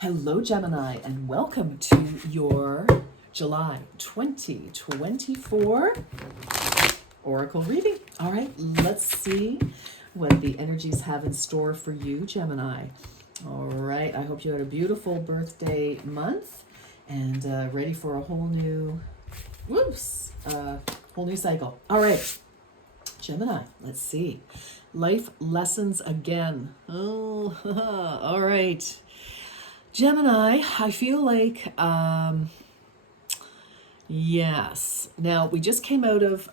Hello, Gemini, and welcome to your July 2024 Oracle reading. All right, let's see what the energies have in store for you, Gemini. All right, I hope you had a beautiful birthday month and ready for a whole new, whole new cycle. All right, Gemini, let's see. Life lessons again. Oh, all right. Gemini, I feel like, yes. Now we just came off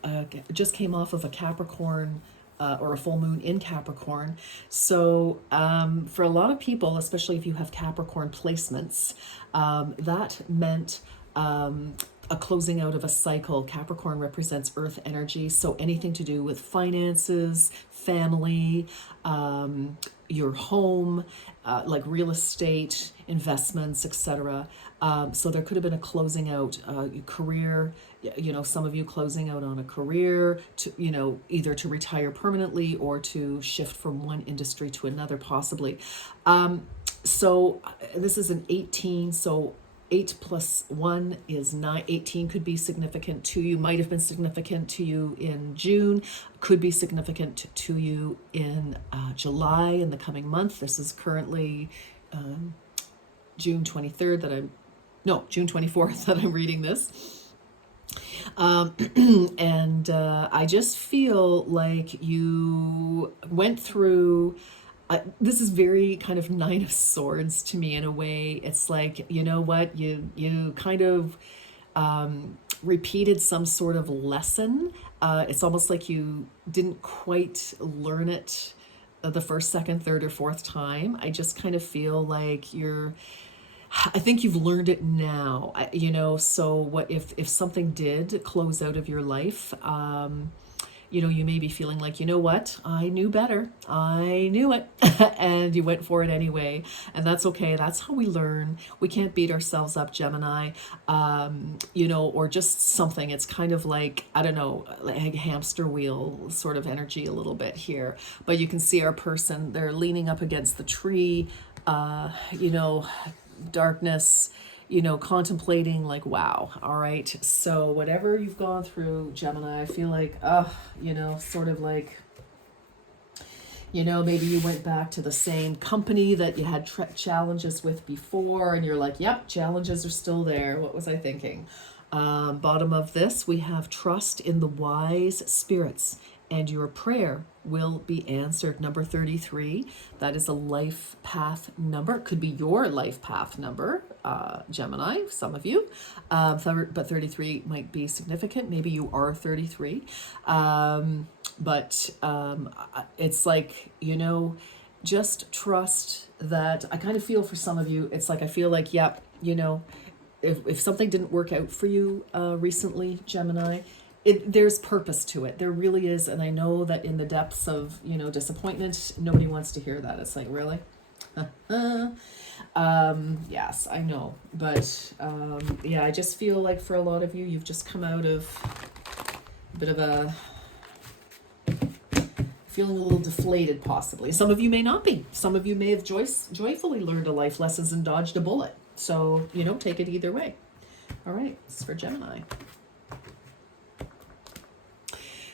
of a Capricorn, or a full moon in Capricorn. So for a lot of people, especially if you have Capricorn placements, that meant a closing out of a cycle. Capricorn represents earth energy, so anything to do with finances, family, your home, like real estate, investments, etc. So there could have been a closing out, career, some of you closing out on a career to, either to retire permanently or to shift from one industry to another possibly. So this is an 18, so 8 plus 1 is 9. 18 could be significant to you, might have been significant to you in June, could be significant to you in July, in the coming month. This is currently June 23rd June 24th that I'm reading this. And I just feel like you went through, this is very kind of Nine of Swords to me in a way. It's like, you know what, you kind of repeated some sort of lesson. It's almost like you didn't quite learn it the first, second, third, or fourth time. I just kind of feel like I think you've learned it now, so what if something did close out of your life, you may be feeling like, you know what, I knew better. I knew it. And you went for it anyway. And that's okay. That's how we learn. We can't beat ourselves up, Gemini, or just something. It's kind of like, I don't know, like a hamster wheel sort of energy a little bit here. But you can see our person, they're leaning up against the tree, darkness, contemplating like, wow. All right. So whatever you've gone through, Gemini, I feel like, sort of like, maybe you went back to the same company that you had challenges with before, and you're like, yep, challenges are still there. What was I thinking? Bottom of this, we have trust in the wise spirits, and your prayer will be answered. Number 33, that is a life path number. It could be your life path number, Gemini, some of you, but 33 might be significant. Maybe you are 33, but it's like, just trust that. I kind of feel for some of you, it's like, I feel like, yep, if something didn't work out for you recently, Gemini, there's purpose to it. There really is. And I know that in the depths of, disappointment, nobody wants to hear that. It's like, really? Yes, I know. But yeah, I just feel like for a lot of you, you've just come out of a bit of a feeling a little deflated, possibly. Some of you may not be. Some of you may have joyfully learned a life lessons and dodged a bullet. So, take it either way. All right, this is for Gemini.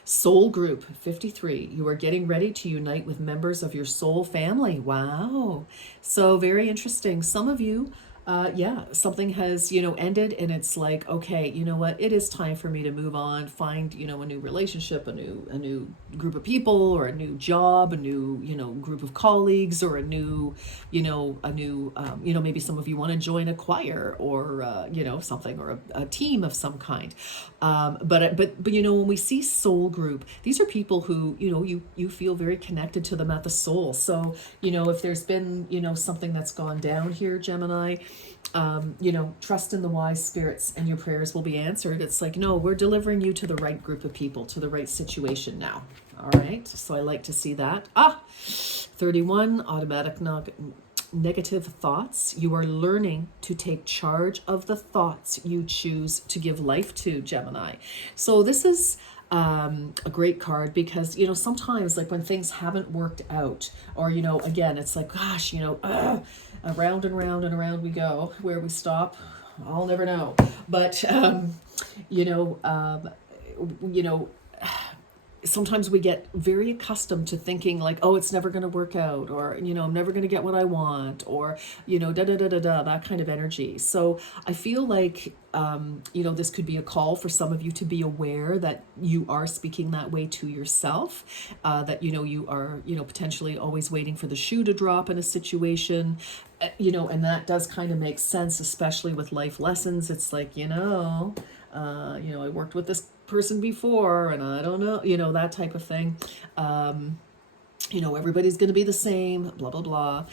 Soul Group 53. You are getting ready to unite with members of your soul family. Wow. So very interesting. Some of you, something has, ended, and it's like, okay, you know what? It is time for me to move on, find, a new relationship, a new group of people, or a new job, a new, group of colleagues, or a new, maybe some of you want to join a choir, or, something, or a team of some kind. But when we see soul group, these are people who, you feel very connected to them at the soul. So, if there's been, something that's gone down here, Gemini, trust in the wise spirits and your prayers will be answered. It's like, no, we're delivering you to the right group of people, to the right situation now. All right. So I like to see that. 31, automatic negative thoughts. You are learning to take charge of the thoughts you choose to give life to, Gemini. So this is a great card because, you know, sometimes like when things haven't worked out, or, you know, again, it's like, gosh, you know, around and round and around we go. Where we stop, I'll never know. But, you know, you know, sometimes we get very accustomed to thinking like, oh, it's never going to work out, or, you know, I'm never going to get what I want, or, you know, da da da da da, that kind of energy. So I feel like, you know, this could be a call for some of you to be aware that you are speaking that way to yourself, that, you know, you are, you know, potentially always waiting for the shoe to drop in a situation, you know, and that does kind of make sense, especially with life lessons. It's like, you know, I worked with this person before and I don't know, you know, that type of thing. You know, everybody's going to be the same, blah, blah, blah,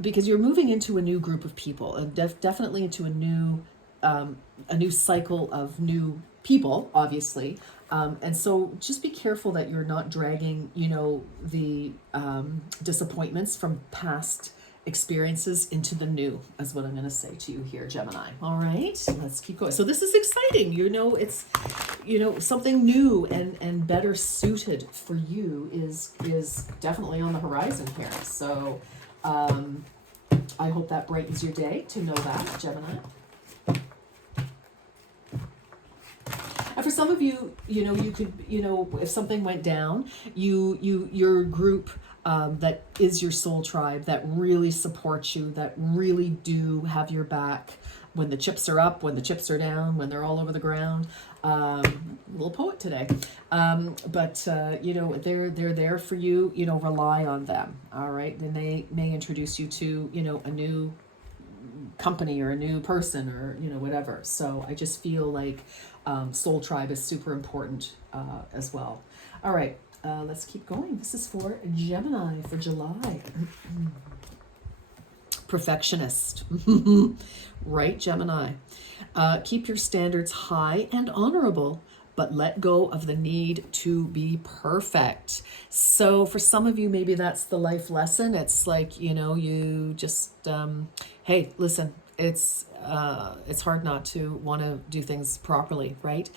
because you're moving into a new group of people, and definitely into a new cycle of new people, obviously. And so just be careful that you're not dragging, you know, the disappointments from past experiences into the new, is what I'm going to say to you here, Gemini. All right, let's keep going. So this is exciting. You know, it's, you know, something new and better suited for you is definitely on the horizon here. So I hope that brightens your day to know that, Gemini. And for some of you, you know, you could, you know, if something went down, your group, that is your soul tribe, that really supports you, that really do have your back when the chips are up, when the chips are down, when they're all over the ground. Little poet today. But you know, they're there for you. You know, rely on them. All right, and they may introduce you to, you know, a new company or a new person, or, you know, whatever. So I just feel like soul tribe is super important as well. All right. Let's keep going. This is for Gemini for July. Perfectionist. Right, Gemini. Keep your standards high and honorable, but let go of the need to be perfect. So for some of you, maybe that's the life lesson. It's like, you know, you just, hey, listen, it's hard not to want to do things properly, right?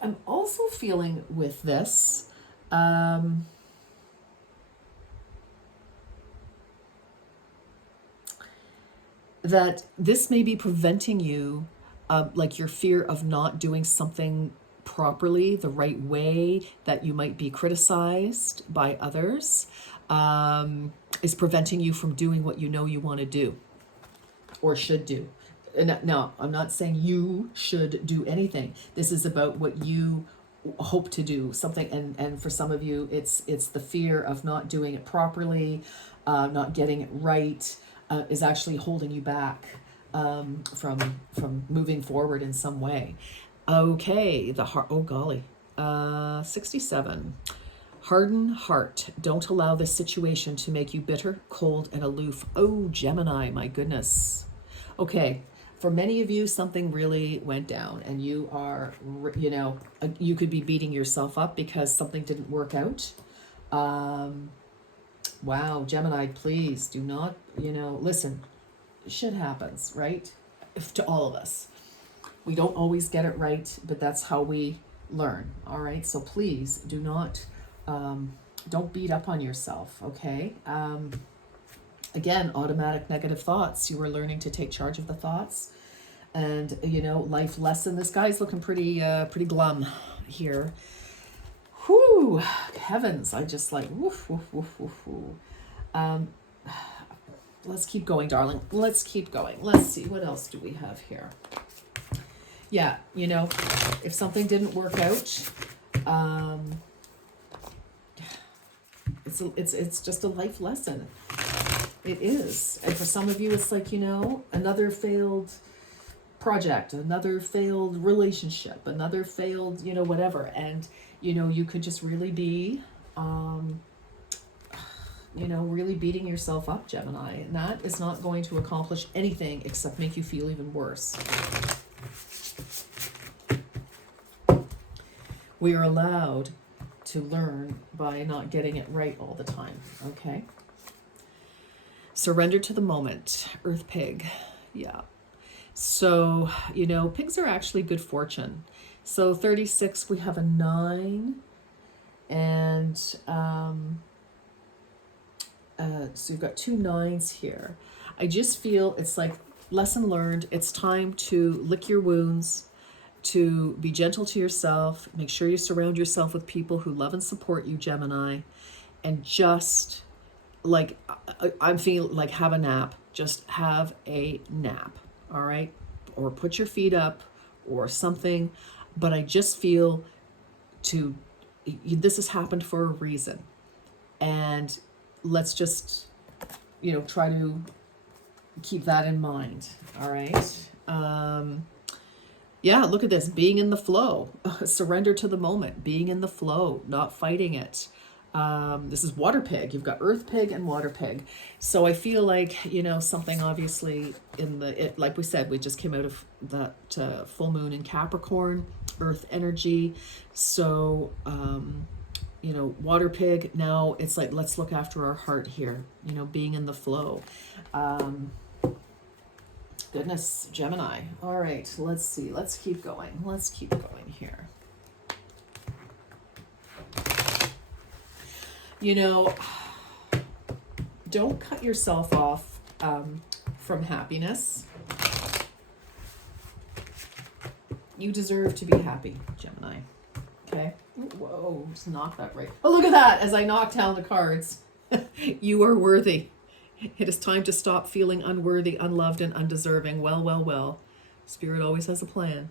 I'm also feeling with this, that this may be preventing you, like your fear of not doing something properly, the right way, that you might be criticized by others, is preventing you from doing what you know you want to do or should do. And now, I'm not saying you should do anything. This is about what you hope to do something, and for some of you, it's the fear of not doing it properly, not getting it right, is actually holding you back from moving forward in some way. Okay, the heart. Oh golly, 67. Harden heart. Don't allow this situation to make you bitter, cold, and aloof. Oh, Gemini, my goodness. Okay, for many of you, something really went down, and you are, you know, you could be beating yourself up because something didn't work out. Wow, Gemini, please do not, you know, listen, shit happens, right? To all of us. We don't always get it right, but that's how we learn, all right? So please do not, don't beat up on yourself, okay? Again, automatic negative thoughts. You are learning to take charge of the thoughts. And, you know, life lesson. This guy's looking pretty glum here. Whew, heavens. I just like, woof, woof, woof, woof, woof. Let's keep going, darling. Let's keep going. Let's see, what else do we have here? Yeah, you know, if something didn't work out, it's just a life lesson. It is. And for some of you, it's like, you know, another failed project, another failed relationship, another failed, you know, whatever. And, you know, you could just really be, you know, really beating yourself up, Gemini. And that is not going to accomplish anything except make you feel even worse. We are allowed to learn by not getting it right all the time, okay? Surrender to the moment, Earth Pig. Yeah. So, you know, pigs are actually good fortune. So 36, we have a 9. And so you've got 2 9s here. I just feel it's like lesson learned. It's time to lick your wounds, to be gentle to yourself. Make sure you surround yourself with people who love and support you, Gemini. And just like, I'm feeling like, have a nap. Just have a nap, all right? Or put your feet up or something. But I just feel this has happened for a reason. And let's just, try to keep that in mind, all right? Yeah, look at this, being in the flow. Surrender to the moment, being in the flow, not fighting it. This is water pig. You've got earth pig and water pig. So I feel like, something obviously like we said, we just came out of that full moon in Capricorn, earth energy. So, water pig, now it's like, let's look after our heart here, being in the flow. Goodness, Gemini. All right, let's see. Let's keep going. Let's keep going here. Don't cut yourself off from happiness. You deserve to be happy, Gemini. Okay? Whoa, just knock that right. Oh, look at that as I knock down the cards. You are worthy. It is time to stop feeling unworthy, unloved, and undeserving. Well, well, well. Spirit always has a plan.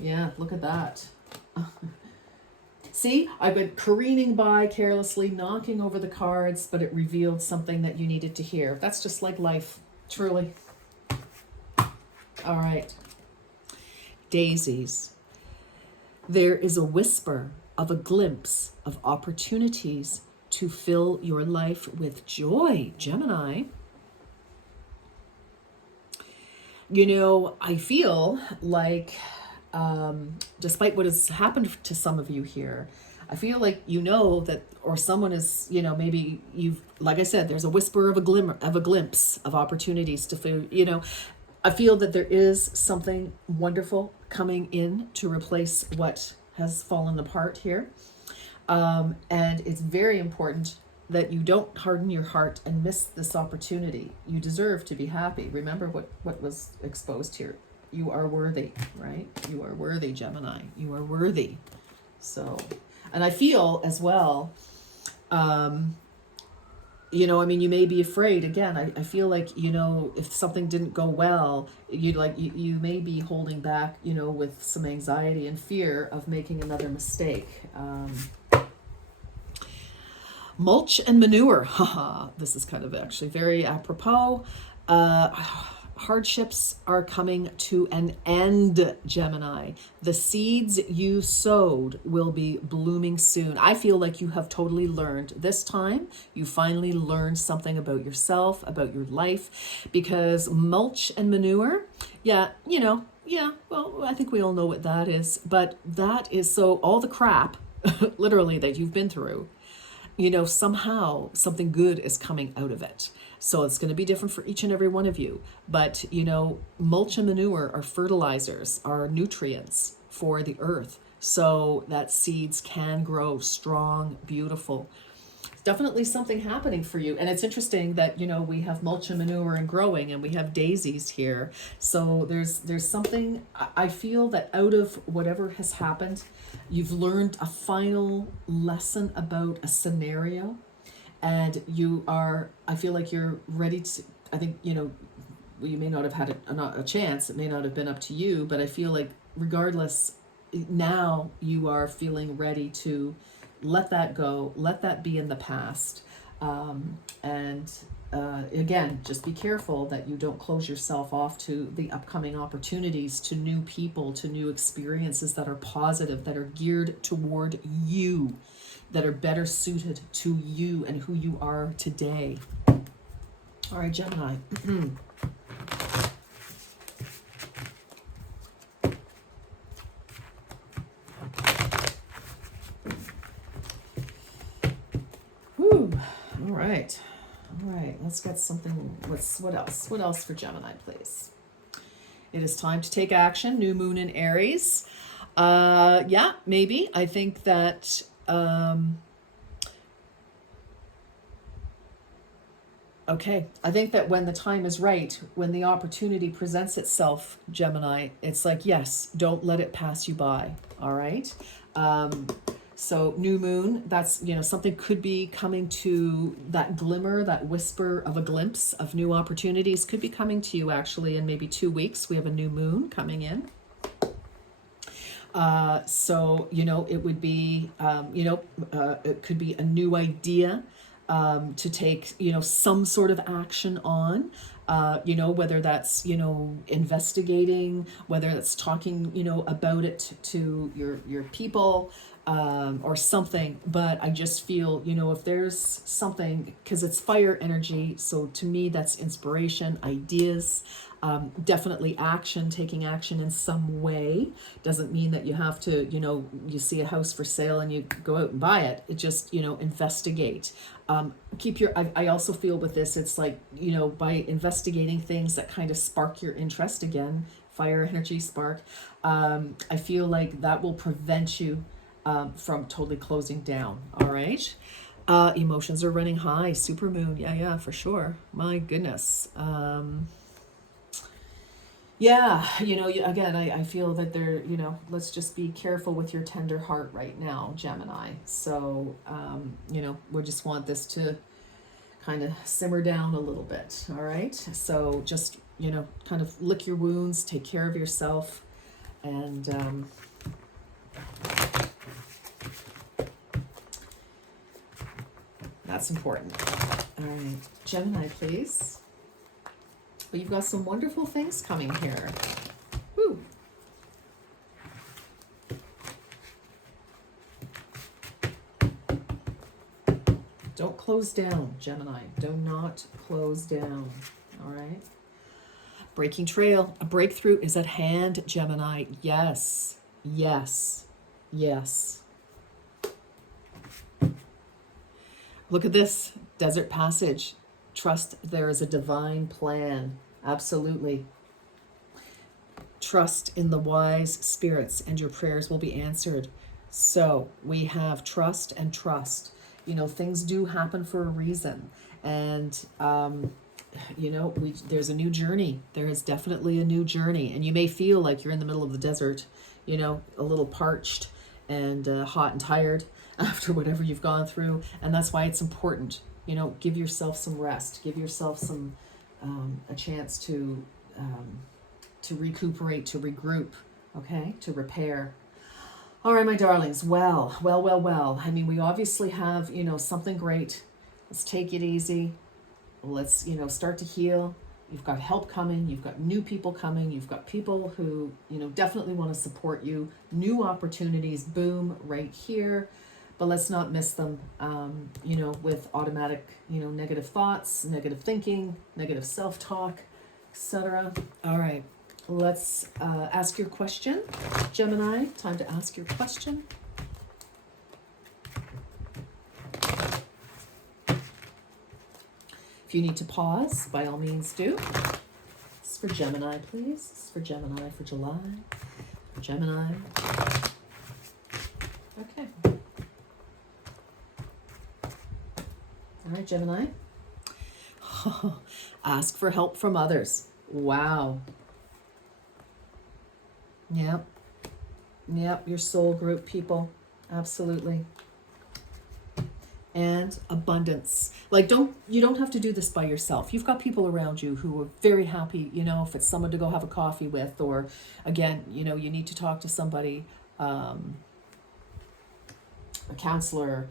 Yeah, look at that. See, I've been careening by carelessly, knocking over the cards, but it revealed something that you needed to hear. That's just like life, truly. All right. Daisies. There is a whisper of a glimpse of opportunities to fill your life with joy, Gemini. I feel like, despite what has happened to some of you here, I feel like that, or someone is, maybe like I said, there's a whisper of a glimpse of opportunities to fill, I feel that there is something wonderful coming in to replace what has fallen apart here. And it's very important that you don't harden your heart and miss this opportunity. You deserve to be happy. Remember what was exposed here. You are worthy, right? You are worthy, Gemini. You are worthy. So, and I feel as well, you may be afraid. Again, I feel like, if something didn't go well, you may be holding back, with some anxiety and fear of making another mistake. Mulch and manure. Haha, this is kind of actually very apropos. Hardships are coming to an end, Gemini. The seeds you sowed will be blooming soon. I feel like you have totally learned this time. You finally learned something about yourself, about your life, because mulch and manure, well, I think we all know what that is, but that is so all the crap, literally, that you've been through, somehow something good is coming out of it. So it's going to be different for each and every one of you. But, mulch and manure are fertilizers, are nutrients for the earth, so that seeds can grow strong, beautiful. Definitely something happening for you. And it's interesting that, we have mulch and manure and growing, and we have daisies here. So there's something, I feel that out of whatever has happened, you've learned a final lesson about a scenario, and I feel like you're ready to, I think, you may not have had a chance. It may not have been up to you, but I feel like regardless, now you are feeling ready to let that go, let that be in the past. Again, just be careful that you don't close yourself off to the upcoming opportunities, to new people, to new experiences that are positive, that are geared toward you, that are better suited to you and who you are today. All right, Gemini. All right, let's get something. What else? What else for Gemini, please? It is time to take action. New moon in Aries. Yeah, maybe. I think that, okay. I think that when the time is right, when the opportunity presents itself, Gemini, it's like, yes, don't let it pass you by. All right. Um, so new moon, that's, something could be coming to that glimmer, that whisper of a glimpse of new opportunities could be coming to you actually in maybe 2 weeks. We have a new moon coming in. So, it would be, it could be a new idea to take, some sort of action on, whether that's, investigating, whether that's talking, about it to your people, or something. But I just feel, if there's something, because it's fire energy, so to me, that's inspiration, ideas. Definitely action, taking action in some way. Doesn't mean that you have to, you see a house for sale and you go out and buy it. It just, investigate. Keep your, I also feel with this, it's like, by investigating things that kind of spark your interest again, fire energy spark, I feel like that will prevent you from totally closing down. All right. Emotions are running high. Supermoon. Yeah, for sure. My goodness. Yeah, again, I feel that they're, let's just be careful with your tender heart right now, Gemini. So, we just want this to kind of simmer down a little bit, all right? So just, kind of lick your wounds, take care of yourself, and that's important. All right, Gemini, please. Well, you've got some wonderful things coming here. Woo. Don't close down, Gemini. Do not close down. All right. Breaking trail. A breakthrough is at hand, Gemini. Yes. Yes. Yes. Look at this. Desert passage. Trust there is a divine plan. Absolutely. Trust in the wise spirits and your prayers will be answered. So we have trust and trust. Things do happen for a reason. And, there's a new journey. There is definitely a new journey. And you may feel like you're in the middle of the desert, a little parched and hot and tired after whatever you've gone through. And that's why it's important. Give yourself some rest. Give yourself some a chance to recuperate, to regroup, okay, to repair. All right, my darlings. Well. I mean, we obviously have, something great. Let's take it easy. Let's, start to heal. You've got help coming. You've got new people coming. You've got people who, definitely want to support you. New opportunities, boom, right here. But let's not miss them, with automatic, negative thoughts, negative thinking, negative self-talk, etc. All right, let's ask your question, Gemini. Time to ask your question. If you need to pause, by all means do. This is for Gemini, please. This is for Gemini for July. For Gemini. Okay. All right, Gemini. Ask for help from others. Wow. Yep. Your soul group people. Absolutely. And abundance. Like, you don't have to do this by yourself. You've got people around you who are very happy, if it's someone to go have a coffee with, or again, you need to talk to somebody, a counselor,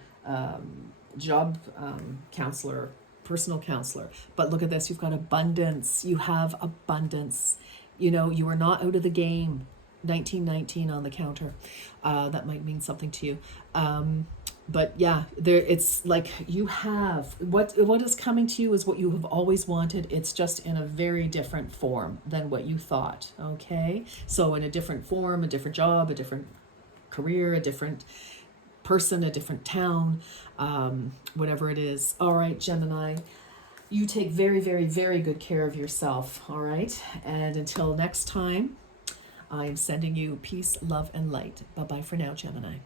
job counselor, personal counselor. But look at this, you've got abundance. You have abundance. You are not out of the game. 1919 on the counter. That might mean something to you. But yeah, it's like you have what is coming to you is what you have always wanted. It's just in a very different form than what you thought. Okay, so in a different form, a different job, a different career, a different person, a different town, whatever it is. All right, Gemini, you take very, very, very good care of yourself. All right, and until next time, I am sending you peace, love, and light. Bye bye for now, Gemini.